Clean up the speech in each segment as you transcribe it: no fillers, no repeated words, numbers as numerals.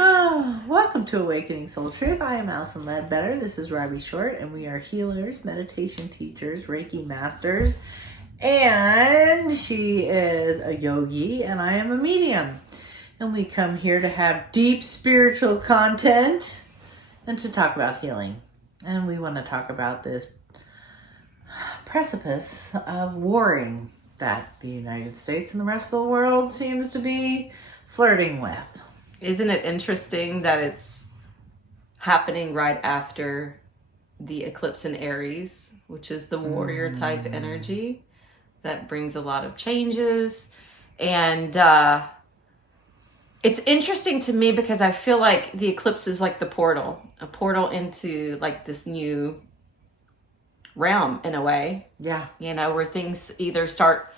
Oh, welcome to Awakening Soul Truth. I am Allison Ledbetter. This is Robbie Short, and we are healers, meditation teachers, Reiki masters, and she is a yogi, and I am a medium. And we come here to have deep spiritual content and to talk about healing. And we want to talk about this precipice of warring that the United States and the rest of the world seems to be flirting with. Isn't it interesting that it's happening right after the eclipse in Aries, which is the warrior type energy that brings a lot of changes? And it's interesting to me because I feel like the eclipse is like a portal into like this new realm in a way. Yeah. Where things either start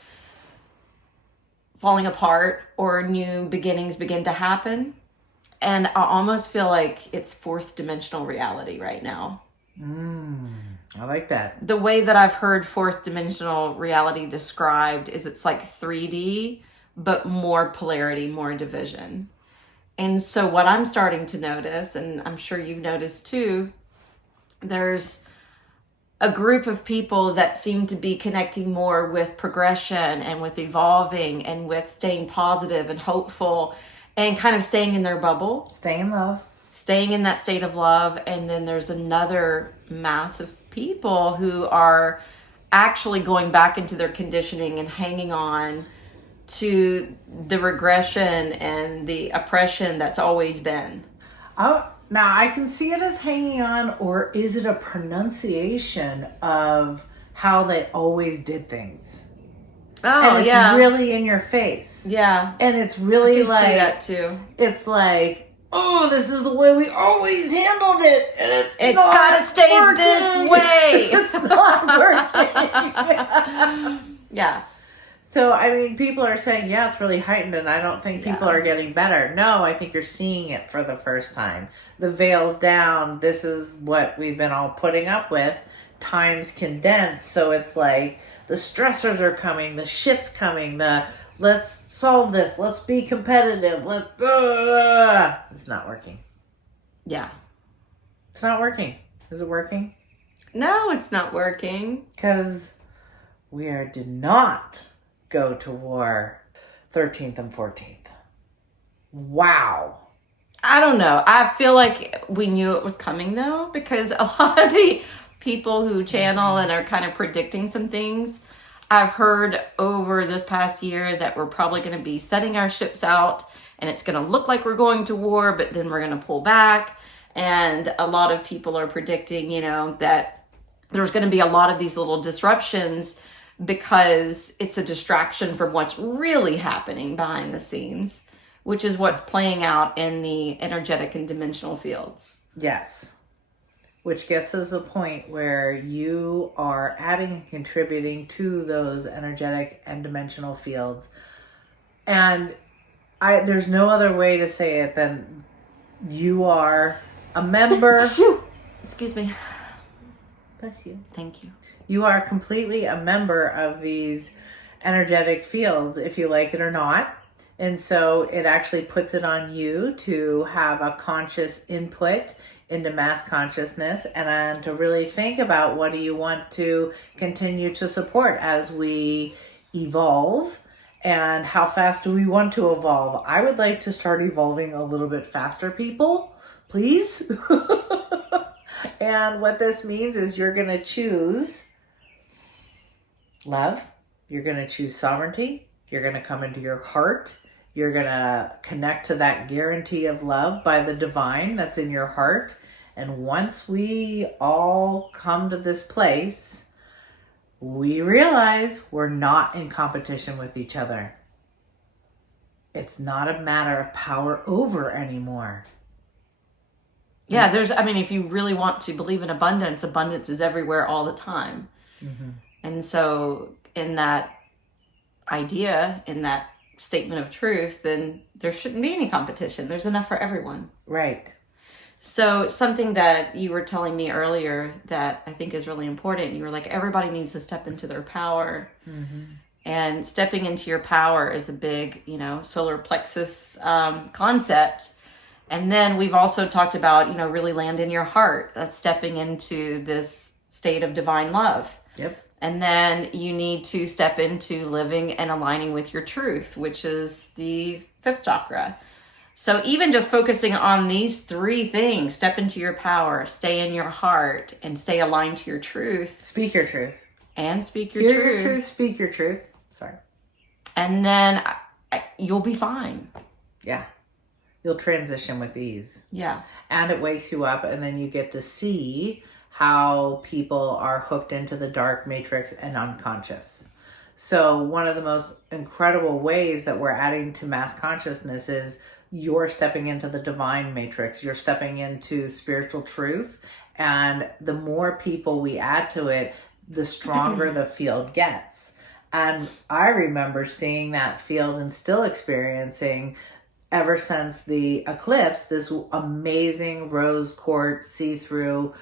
falling apart or new beginnings begin to happen. And I almost feel like it's fourth dimensional reality right now. I like that. The way that I've heard fourth dimensional reality described is it's like 3D, but more polarity, more division. And so what I'm starting to notice, and I'm sure you've noticed too, there's a group of people that seem to be connecting more with progression and with evolving and with staying positive and hopeful and kind of staying in their bubble. Stay in love. Staying in that state of love. And then there's another mass of people who are actually going back into their conditioning and hanging on to the regression and the oppression that's always been. Oh, now I can see it as hanging on, or is it a pronunciation of how they always did things? Oh, and it's yeah. really in your face. Yeah. And it's really I can like, see that too. It's like, oh, this is the way we always handled it. And it's not gotta stay working. this way. It's not working. Yeah. So, I mean, people are saying, yeah, it's really heightened, and I don't think people are getting better. No, I think you're seeing it for the first time. The veil's down. This is what we've been all putting up with. Time's condensed. So it's like the stressors are coming. The shit's coming. Let's solve this. Let's be competitive. It's not working. Yeah. It's not working. Is it working? No, it's not working. Because did not go to war 13th and 14th. Wow. I don't know. I feel like we knew it was coming though, because a lot of the people who channel and are kind of predicting some things, I've heard over this past year that we're probably going to be setting our ships out and it's going to look like we're going to war, but then we're going to pull back. And a lot of people are predicting, that there's going to be a lot of these little disruptions because it's a distraction from what's really happening behind the scenes, which is what's playing out in the energetic and dimensional fields. Yes. Which gets us a point where you are adding and contributing to those energetic and dimensional fields. And there's no other way to say it than you are a member. Excuse me. Bless you. Thank you. You are completely a member of these energetic fields, if you like it or not. And so it actually puts it on you to have a conscious input into mass consciousness and to really think about what do you want to continue to support as we evolve and how fast do we want to evolve. I would like to start evolving a little bit faster, people, please. And what this means is you're going to choose love. You're going to choose sovereignty. You're going to come into your heart. You're going to connect to that guarantee of love by the divine that's in your heart. And once we all come to this place, we realize we're not in competition with each other. It's not a matter of power over anymore. Yeah, if you really want to believe in abundance, abundance is everywhere all the time. Mm-hmm. And so in that idea, in that statement of truth, then there shouldn't be any competition. There's enough for everyone. Right. So something that you were telling me earlier that I think is really important, you were like, everybody needs to step into their power. Mm-hmm. And stepping into your power is a big, solar plexus concept. And then we've also talked about, really land in your heart. That's stepping into this state of divine love. Yep. And then you need to step into living and aligning with your truth, which is the fifth chakra. So even just focusing on these three things, step into your power, stay in your heart, and stay aligned to your truth. Speak your truth. And speak your Hear truth. your truth, speak your truth. Sorry. And then you'll be fine. Yeah. You'll transition with ease. Yeah. And it wakes you up, and then you get to see how people are hooked into the dark matrix and unconscious. So one of the most incredible ways that we're adding to mass consciousness is you're stepping into the divine matrix. You're stepping into spiritual truth. And the more people we add to it, the stronger the field gets. And I remember seeing that field and still experiencing, ever since the eclipse, this amazing rose quartz see-through,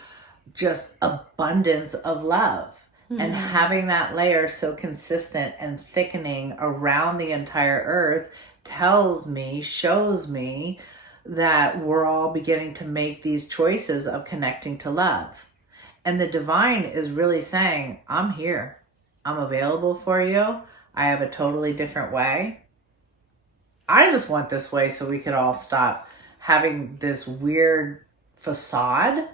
just abundance of love. And having that layer so consistent and thickening around the entire earth tells me, shows me that we're all beginning to make these choices of connecting to love. And the divine is really saying, I'm here. I'm available for you. I have a totally different way. I just want this way so we could all stop having this weird facade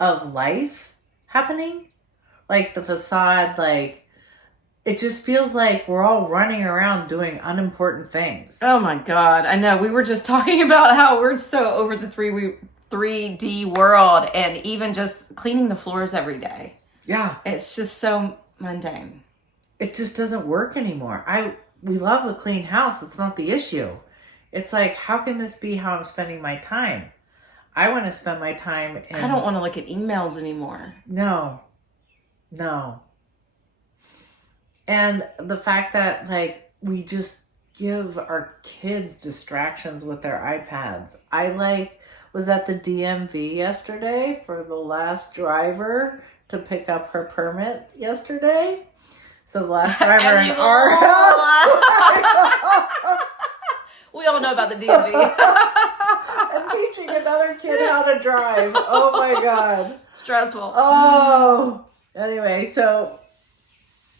of life happening. Like the facade, like it just feels like we're all running around doing unimportant things. Oh my God. I know. We were just talking about how we're so over the 3D world, and even just cleaning the floors every day. Yeah. It's just so mundane. It just doesn't work anymore. We love a clean house. It's not the issue. It's like, how can this be how I'm spending my time? I want to spend my time in... I don't want to look at emails anymore. No. And the fact that, like, we just give our kids distractions with their iPads. I was at the DMV yesterday for the last driver to pick up her permit yesterday. So the last driver in our house. We all know about the DMV. And teaching another kid how to drive. Oh my God. Stressful. Oh. Anyway, so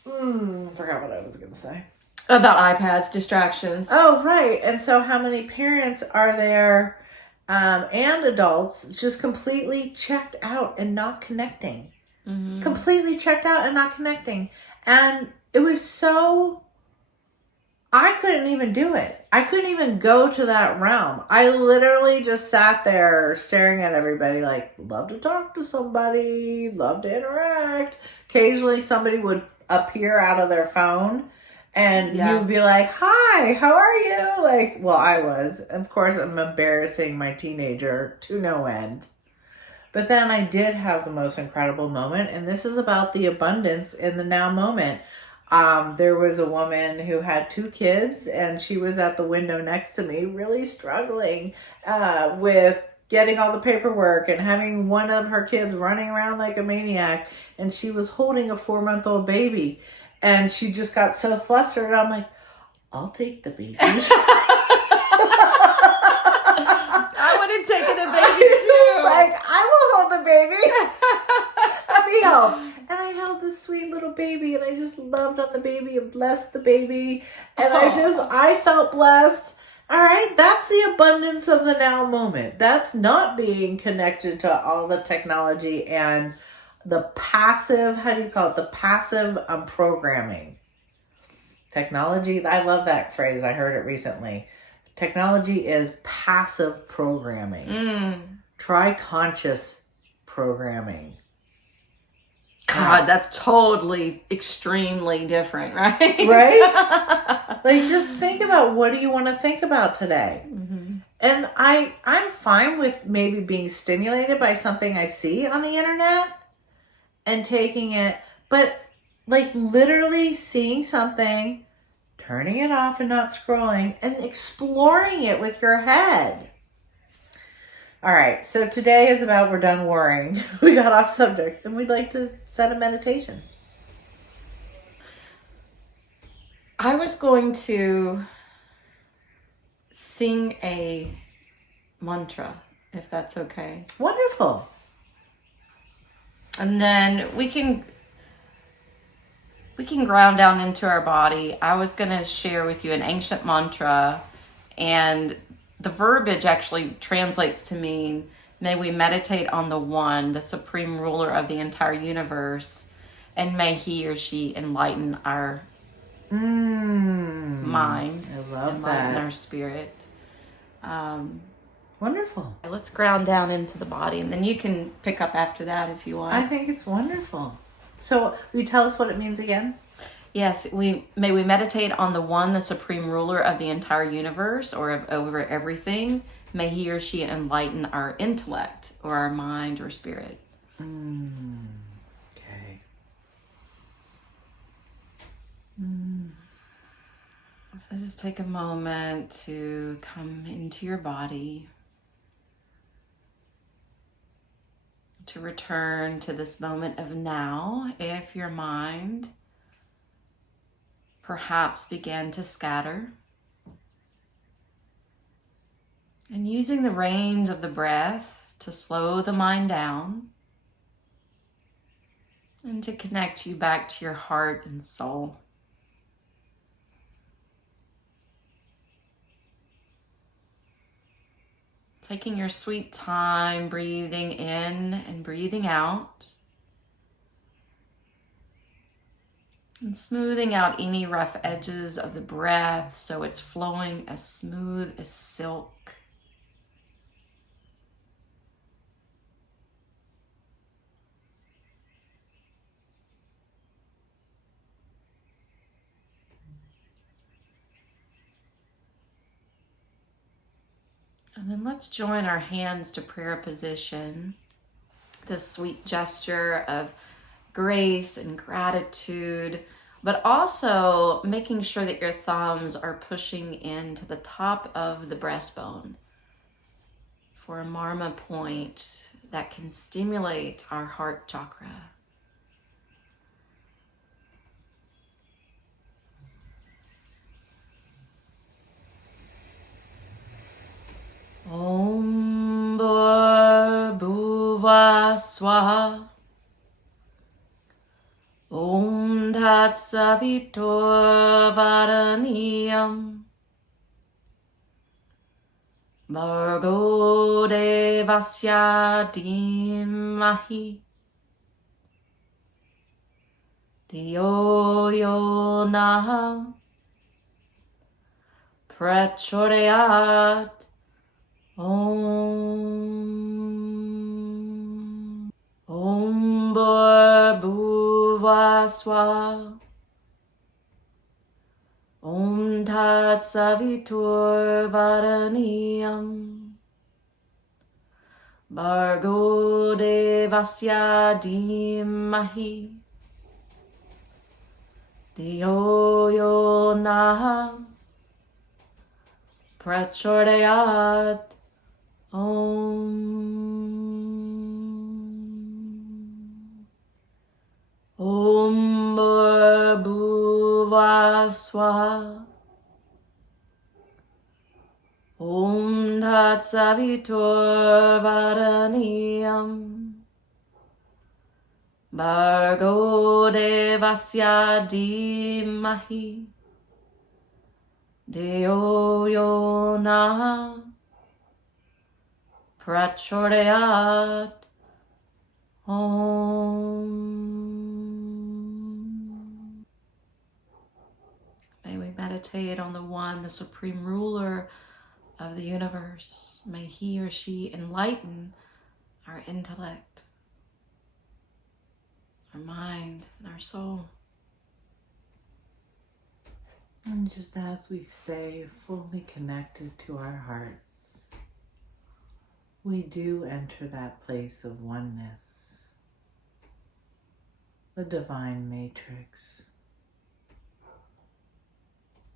forgot what I was going to say. About iPads, distractions. Oh, right. And so how many parents are there and adults just completely checked out and not connecting? Mm-hmm. Completely checked out and not connecting. And it was so... I couldn't even do it. I couldn't even go to that realm. I literally just sat there staring at everybody like, love to talk to somebody, love to interact. Occasionally somebody would appear out of their phone and you'd be like, hi, how are you? Like, well, I was. Of course, I'm embarrassing my teenager to no end. But then I did have the most incredible moment, and this is about the abundance in the now moment. There was a woman who had 2 kids, and she was at the window next to me really struggling with getting all the paperwork and having one of her kids running around like a maniac, and she was holding a 4-month-old baby, and she just got so flustered. I'm like, I'll take the baby. I would have taken the baby too. Like, I will hold the baby. Let me help. And I held this sweet little baby, and I just loved on the baby and blessed the baby. And I felt blessed. All right, that's the abundance of the now moment. That's not being connected to all the technology and the passive, how do you call it? The passive programming. Technology, I love that phrase. I heard it recently. Technology is passive programming. Try conscious programming. God, that's totally extremely different, right? Right? Like, just think about, what do you want to think about today? Mm-hmm. And I'm fine with maybe being stimulated by something I see on the internet and taking it, but like literally seeing something, turning it off and not scrolling, and exploring it with your head. All right, so today is about we're done worrying. We got off subject, and we'd like to set a meditation. I was going to sing a mantra, if that's okay. Wonderful. And then we can ground down into our body. I was going to share with you an ancient mantra, and the verbiage actually translates to mean, may we meditate on the one, the supreme ruler of the entire universe, and may he or she enlighten our mind, I love enlighten that. our spirit. Wonderful. Let's ground down into the body, and then you can pick up after that if you want. I think it's wonderful. So, will you tell us what it means again? Yes, may we meditate on the one, the supreme ruler of the entire universe, or over everything. May he or she enlighten our intellect, or our mind, or spirit. Okay. So just take a moment to come into your body, to return to this moment of now. If your mind perhaps began to scatter, and using the reins of the breath to slow the mind down and to connect you back to your heart and soul. Taking your sweet time, breathing in and breathing out, and smoothing out any rough edges of the breath so it's flowing as smooth as silk. And then let's join our hands to prayer position. This sweet gesture of grace and gratitude, but also making sure that your thumbs are pushing into the top of the breastbone for a marma point that can stimulate our heart chakra. Om Bhurбhuva Swaha. Om Tat Savitur Varaniyam. Bhargo Devasya Dhimahi. Dhiyo Yo Nah Prachodayat. Om Bhurбhuva Swaha. Om Tat Savitur Varaniyam. Bhargo Devasya Dhimahi. Dhiyo Yo Nah Prachodayat. Om Bhurбhuva Swaha. Om Tat Savitur Varaniyam. Bhargo Devasya Dhimahi. Dhiyo Yo Nah Prachodayat. Om. May we meditate on the one, the supreme ruler of the universe. May he or she enlighten our intellect, our mind, and our soul. And just as we stay fully connected to our hearts, we do enter that place of oneness, the divine matrix,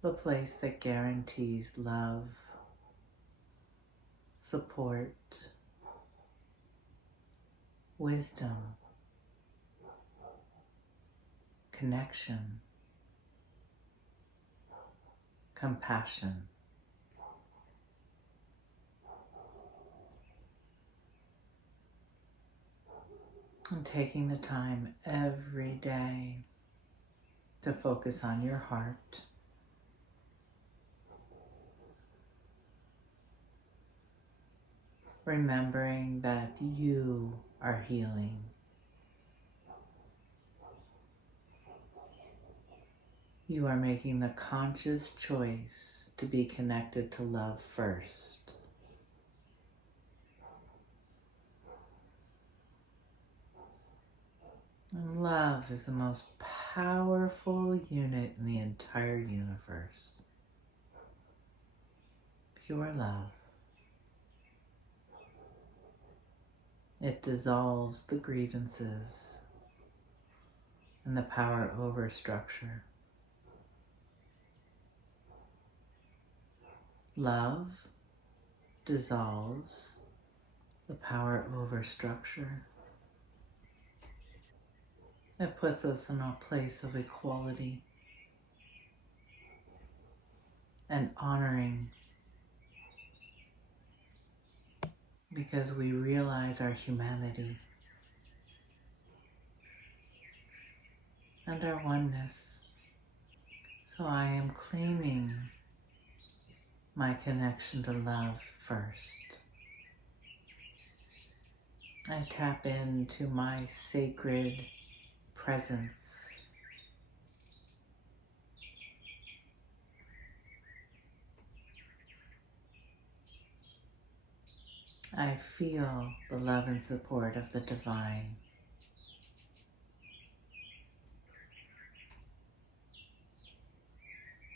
the place that guarantees love, support, wisdom, connection, compassion, And taking the time every day to focus on your heart. Remembering that you are healing. You are making the conscious choice to be connected to love first. And love is the most powerful unit in the entire universe. Pure love. It dissolves the grievances and the power over structure. Love dissolves the power over structure. It puts us in a place of equality and honoring, because we realize our humanity and our oneness. So I am claiming my connection to love first. I tap into my sacred presence. I feel the love and support of the divine.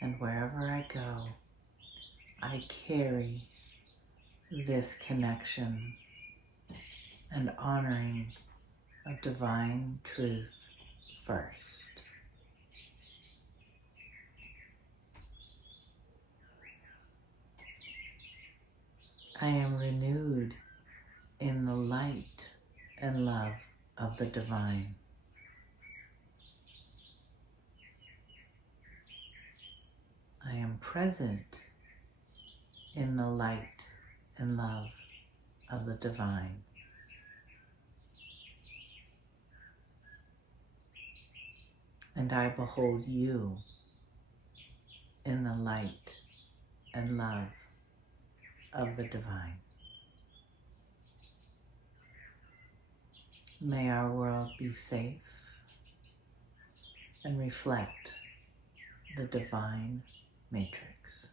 And wherever I go, I carry this connection and honoring of divine truth first. I am renewed in the light and love of the divine. I am present in the light and love of the divine. And I behold you in the light and love of the divine. May our world be safe and reflect the divine matrix.